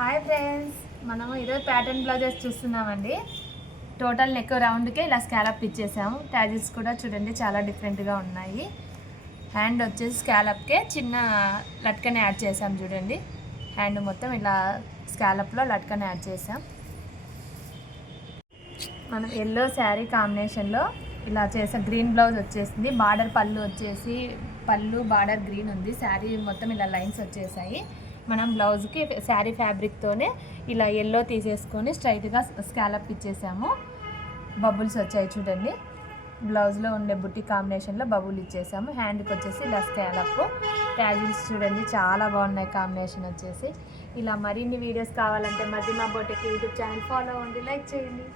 Hi friends, మనము ఈరోజు pattern blouses చూస్తున్నామండి. టోటల్ నెక్ రౌండ్కే ఇలా స్కాలప్ ఇచ్చేసాము. ట్యాజిల్స్ కూడా చూడండి చాలా డిఫరెంట్గా ఉన్నాయి. హ్యాండ్ వచ్చేసి స్కాలప్కే చిన్న లట్కన్ యాడ్ చేసాం చూడండి. హ్యాండ్ మొత్తం ఇలా స్కాలప్లో లట్కన్ యాడ్ చేసాం. మనం ఎల్లో శారీ కాంబినేషన్లో ఇలా చేసాం. గ్రీన్ బ్లౌజ్ వచ్చేసింది. బార్డర్ పళ్ళు బార్డర్ గ్రీన్ ఉంది. శారీ మొత్తం ఇలా లైన్స్ వచ్చేసాయి. మనం బ్లౌజ్కి శారీ ఫ్యాబ్రిక్తోనే ఇలా ఎల్లో తీసేసుకొని స్ట్రైట్గా స్కాలప్ ఇచ్చేసాము. బబుల్స్ వచ్చాయి చూడండి. బ్లౌజ్లో ఉండే బుట్టి కాంబినేషన్లో బబుల్ ఇచ్చేసాము. హ్యాండ్కి వచ్చేసి ఇలా స్కాలప్. ట్యాజిల్స్ చూడండి చాలా బాగున్నాయి కాంబినేషన్ వచ్చేసి. ఇలా మరిన్ని వీడియోస్ కావాలంటే మధ్యమ బొటిక్ యూట్యూబ్ ఛానల్ ఫాలో అవ్వండి, లైక్ చేయండి.